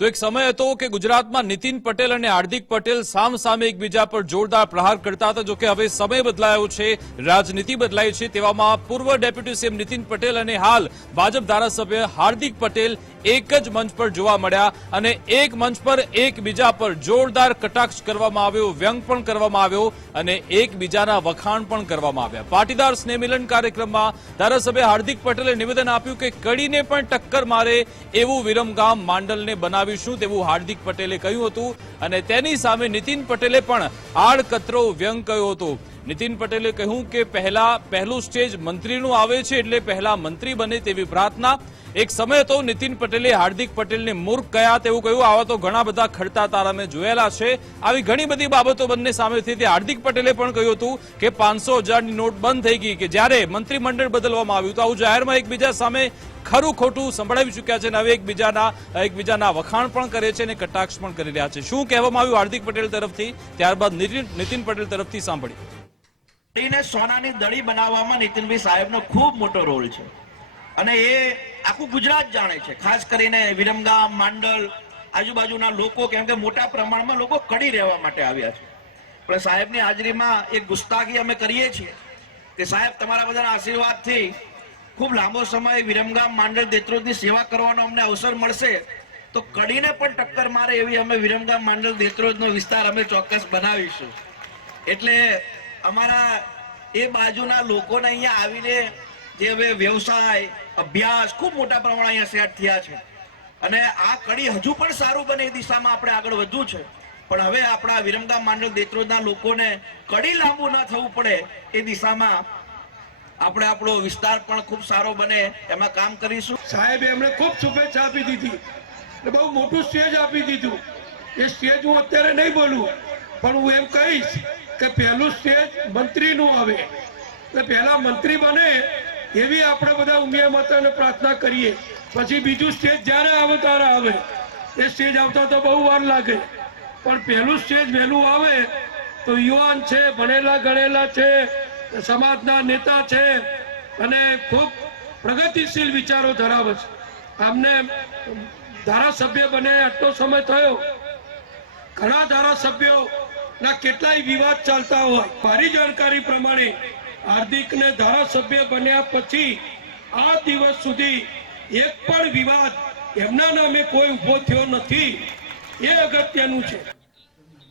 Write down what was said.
તો એક સમય હતો કે ગુજરાતમાં નીતિન પટેલ અને હાર્દિક પટેલ સામસામે એકબીજા પર જોરદાર પ્રહાર કરતા હતા। જો કે હવે સમય બદલાયો છે, રાજનીતિ બદલાઈ છે। તેવામાં પૂર્વ ડેપ્યુટી સીએમ નીતિન પટેલ અને હાલ ભાજપ ધારાસભ્ય હાર્દિક પટેલ એક જ મંચ પર જોવા મળ્યા અને એક મંચ પર એકબીજા પર જોરદાર કટાક્ષ કરવામાં આવ્યો, વ્યંગ પણ કરવામાં આવ્યો અને એકબીજાના વખાણ પણ કરવામાં આવ્યા। પાટીદાર સ્નેહ મિલન કાર્યક્રમમાં ધારાસભ્ય હાર્દિક પટેલે નિવેદન આપ્યું કે કડીને પણ ટક્કર મારે એવું વિરમગામ માંડલને બનાવીશું તેવું હાર્દિક પટેલે કહ્યું હતું અને તેની સામે નીતિન પટેલે પણ આડકતરો વ્યંગ કર્યો હતો। નીતિન પટેલે કહ્યું કે પહેલું સ્ટેજ મંત્રીનું આવે છે એટલે પહેલા મંત્રી બને તેવી પ્રાર્થના। એક સમય તો નીતિન પટેલે હાર્દિક પટેલને મૂર્ખ કહ્યા તેવું કહ્યું। આવા તો ઘણા બધા ખડતા તારા મેં જોયેલા છે। આવી ઘણી બધી બાબતો બંને સામે થઈ હતી। હાર્દિક પટેલે પણ કહ્યું હતું કે 500,000ની નોટ બંધ થઈ ગઈ કે જ્યારે મંત્રીમંડળ બદલવામાં આવ્યું તો આવું જાહેરમાં એકબીજા સામે ખરું ખોટું સંભળાવી ચૂક્યા છે અને હવે એકબીજાના વખાણ પણ કરે છે અને કટાક્ષ પણ કરી રહ્યા છે। શું કહેવામાં આવ્યું હાર્દિક પટેલ તરફથી, ત્યારબાદ નીતિન પટેલ તરફથી સાંભળ્યું। સોનાની દળી બનાવવામાં નીતિનભાઈ સાહેબનો ખૂબ મોટો રોલ છે અને એ આખું ગુજરાત જાણે છે, ખાસ કરીને વિરમગામ, માંડલ, આજુબાજુના લોકો, કેમ કે મોટા પ્રમાણમાં લોકો કડી રહેવા માટે આવ્યા છે। પણ સાહેબની હાજરીમાં એક ગુસ્તાખી અમે કરીએ છીએ કે સાહેબ તમારા બધાના આશીર્વાદથી ખૂબ લાંબો સમય વિરમગામ, માંડલ, દેત્રોદની સેવા કરવાનો અમને અવસર મળશે તો કડીને પણ ટક્કર મારે એવી અમે વિરમગામ, માંડલ, દેત્રોદનો વિસ્તાર અમે ચોક્કસ બનાવીશું। એટલે અમારા એ બાજુના લોકોને અહીંયા આવીને જે હવે વ્યવસાય, અભ્યાસ ખૂબ મોટા પ્રમાણે અહીંયા સેટ થયા છે અને આ કડી હજુ પણ સારું બને એ દિશામાં આપણે આગળ વધવું છે। પણ હવે આપણા વિરમગામ, માંડલ, દેત્રોદના લોકોને કડી લાંબુ ન થવું પડે એ દિશામાં આપણે આપણો વિસ્તાર પણ ખૂબ સારો બને એમાં કામ કરીશું। સાહેબ એમણે ખૂબ શુભેચ્છા આપી દીધી, બહુ મોટું સ્ટેજ આપી દીધું। એ સ્ટેજ હું અત્યારે નહીં બોલું પણ હું એમ કહીશ કે પહેલું સ્ટેજ મંત્રીનું આવે એટલે પહેલા મંત્રી બને એવી આપણે બધા ઉમિયા માતાને પ્રાર્થના કરીએ। પછી બીજું સ્ટેજ જ્યારે આવે ત્યારે આવે। એ સ્ટેજ આવતા તો બહુ વાર લાગે પણ પહેલું સ્ટેજ વહેલું આવે તો યુવાન છે, ભણેલા ગણેલા છે, સમાજના નેતા છે અને ખૂબ પ્રગતિશીલ વિચારો ધરાવે છે। આમને ધારાસભ્ય બને આટલો સમય થયો, ઘણા ધારાસભ્યોના કેટલાય વિવાદ ચાલતા હોય। મારી જાણકારી પ્રમાણે હાર્દિકને ધારાસભ્ય બન્યા પછી આ દિવસ સુધી એક પણ વિવાદ એમના નામે કોઈ ઉભો થયો નથી, એ અગત્યનું છે।